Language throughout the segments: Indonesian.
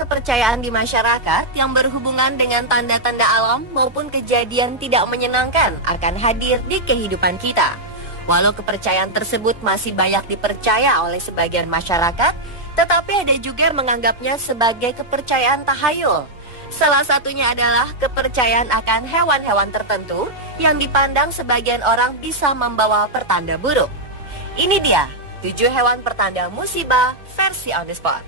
kepercayaan di masyarakat yang berhubungan dengan tanda-tanda alam maupun kejadian tidak menyenangkan akan hadir di kehidupan kita. Walau kepercayaan tersebut masih banyak dipercaya oleh sebagian masyarakat, tetapi ada juga yang menganggapnya sebagai kepercayaan tahayul. Salah satunya adalah kepercayaan akan hewan-hewan tertentu yang dipandang sebagian orang bisa membawa pertanda buruk. Ini dia 7 hewan pertanda musibah versi on the spot.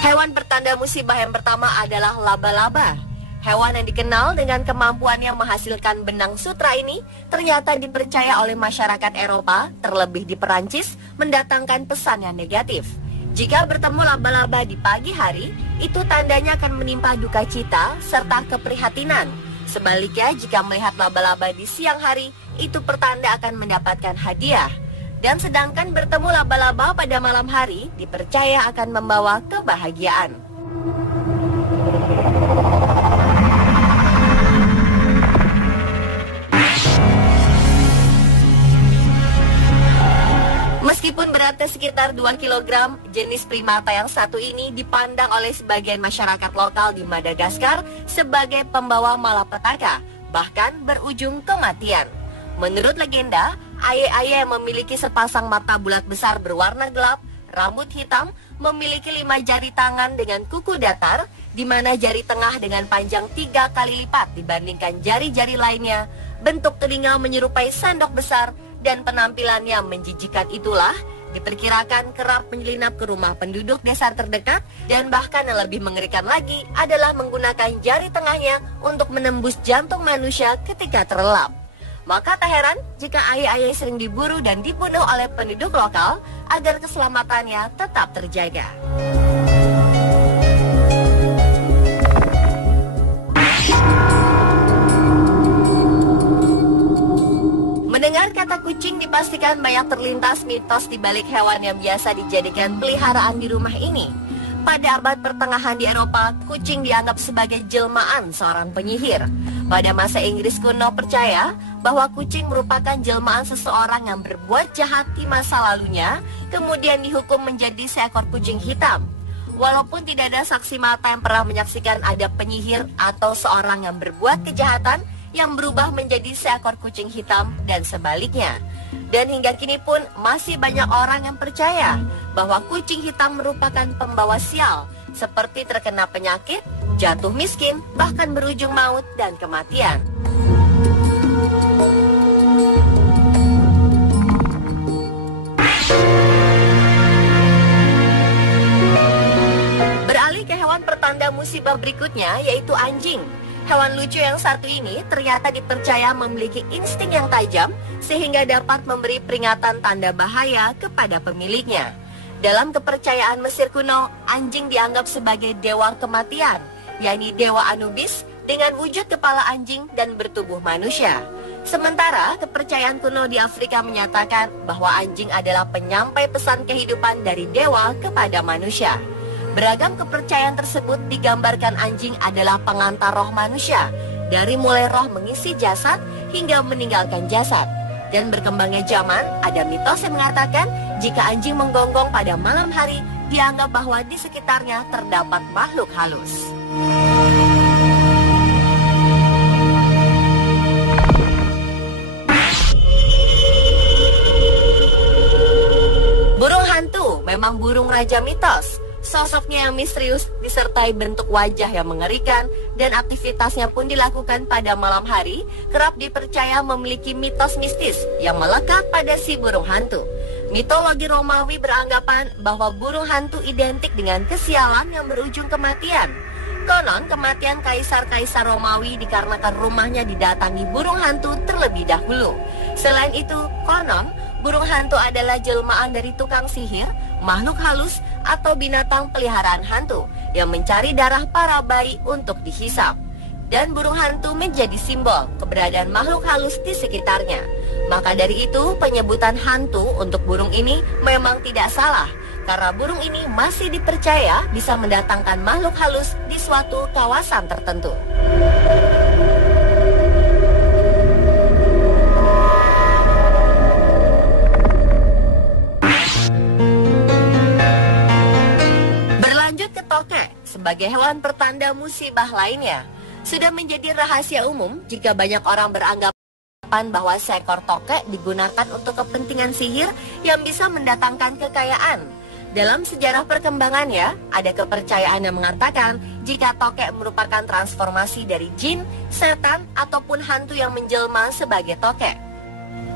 Hewan pertanda musibah yang pertama adalah laba-laba. Hewan yang dikenal dengan kemampuannya menghasilkan benang sutra ini ternyata dipercaya oleh masyarakat Eropa, terlebih di Perancis, mendatangkan pesan yang negatif. Jika bertemu laba-laba di pagi hari, itu tandanya akan menimpa duka cita serta keprihatinan. Sebaliknya, jika melihat laba-laba di siang hari, itu pertanda akan mendapatkan hadiah. Dan sedangkan bertemu laba-laba pada malam hari, dipercaya akan membawa kebahagiaan. Meskipun beratnya sekitar 2 kg, jenis primata yang satu ini dipandang oleh sebagian masyarakat lokal di Madagaskar sebagai pembawa malapetaka, bahkan berujung kematian. Menurut legenda, aye-aye yang memiliki sepasang mata bulat besar berwarna gelap, rambut hitam, memiliki 5 jari tangan dengan kuku datar, di mana jari tengah dengan panjang 3 kali lipat dibandingkan jari-jari lainnya, bentuk telinga menyerupai sendok besar, dan penampilannya menjijikan itulah diperkirakan kerap menyelinap ke rumah penduduk desa terdekat, dan bahkan yang lebih mengerikan lagi adalah menggunakan jari tengahnya untuk menembus jantung manusia ketika terlelap. Maka tak heran jika aye-aye sering diburu dan dibunuh oleh penduduk lokal agar keselamatannya tetap terjaga. Mendengar kata kucing dipastikan banyak terlintas mitos di balik hewan yang biasa dijadikan peliharaan di rumah ini. Pada abad pertengahan di Eropa, kucing dianggap sebagai jelmaan seorang penyihir. Pada masa Inggris kuno percaya bahwa kucing merupakan jelmaan seseorang yang berbuat jahat di masa lalunya, kemudian dihukum menjadi seekor kucing hitam. Walaupun tidak ada saksi mata yang pernah menyaksikan ada penyihir atau seorang yang berbuat kejahatan yang berubah menjadi seekor kucing hitam dan sebaliknya. Dan hingga kini pun masih banyak orang yang percaya bahwa kucing hitam merupakan pembawa sial, seperti terkena penyakit, jatuh miskin, bahkan berujung maut dan kematian. Beralih ke hewan pertanda musibah berikutnya, yaitu anjing. Hewan lucu yang satu ini ternyata dipercaya memiliki insting yang tajam sehingga dapat memberi peringatan tanda bahaya kepada pemiliknya. Dalam kepercayaan Mesir kuno, anjing dianggap sebagai dewa kematian, yakni dewa Anubis dengan wujud kepala anjing dan bertubuh manusia. Sementara kepercayaan kuno di Afrika menyatakan bahwa anjing adalah penyampai pesan kehidupan dari dewa kepada manusia. Beragam kepercayaan tersebut digambarkan anjing adalah pengantar roh manusia, dari mulai roh mengisi jasad hingga meninggalkan jasad. Dan berkembangnya zaman, ada mitos yang mengatakan jika anjing menggonggong pada malam hari, dianggap bahwa di sekitarnya terdapat makhluk halus. Burung hantu memang burung raja mitos. Sosoknya yang misterius disertai bentuk wajah yang mengerikan dan aktivitasnya pun dilakukan pada malam hari, kerap dipercaya memiliki mitos mistis yang melekat pada si burung hantu. Mitologi Romawi beranggapan bahwa burung hantu identik dengan kesialan yang berujung kematian. Konon kematian kaisar-kaisar Romawi dikarenakan rumahnya didatangi burung hantu terlebih dahulu. Selain itu, konon burung hantu adalah jelmaan dari tukang sihir, makhluk halus, atau binatang peliharaan hantu yang mencari darah para bayi untuk dihisap. Dan burung hantu menjadi simbol keberadaan makhluk halus di sekitarnya. Maka dari itu, penyebutan hantu untuk burung ini memang tidak salah, karena burung ini masih dipercaya bisa mendatangkan makhluk halus di suatu kawasan tertentu. sebagai hewan pertanda musibah lainnya. Sudah menjadi rahasia umum jika banyak orang beranggapan bahwa seekor tokek digunakan untuk kepentingan sihir yang bisa mendatangkan kekayaan. Dalam sejarah perkembangannya, ada kepercayaan yang mengatakan jika tokek merupakan transformasi dari jin, setan, ataupun hantu yang menjelma sebagai tokek.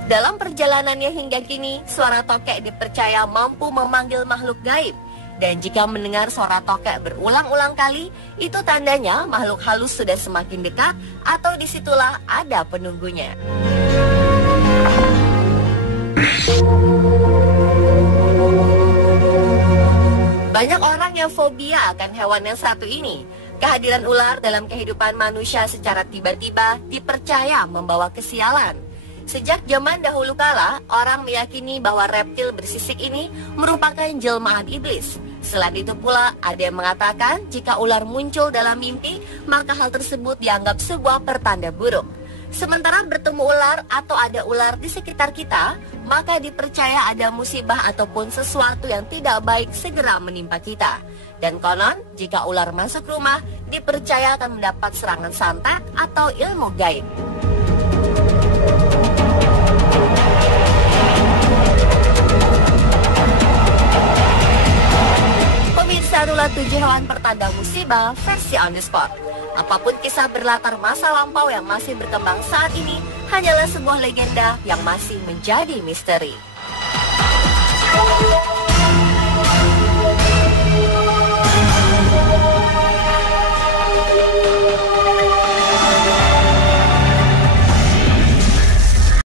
Dalam perjalanannya hingga kini, suara tokek dipercaya mampu memanggil makhluk gaib. Dan jika mendengar suara tokek berulang-ulang kali, itu tandanya makhluk halus sudah semakin dekat atau disitulah ada penunggunya. Banyak orang yang fobia akan hewan yang satu ini. Kehadiran ular dalam kehidupan manusia secara tiba-tiba dipercaya membawa kesialan. Sejak zaman dahulu kala, orang meyakini bahwa reptil bersisik ini merupakan jelmaan iblis. Selain itu pula, ada yang mengatakan jika ular muncul dalam mimpi, maka hal tersebut dianggap sebuah pertanda buruk. Sementara bertemu ular atau ada ular di sekitar kita, maka dipercaya ada musibah ataupun sesuatu yang tidak baik segera menimpa kita. Dan konon, jika ular masuk rumah, dipercaya akan mendapat serangan santet atau ilmu gaib. Pemirsa, itulah 7 hewan pertanda musibah versi on the spot. Apapun kisah berlatar masa lampau yang masih berkembang saat ini, hanyalah sebuah legenda yang masih menjadi misteri.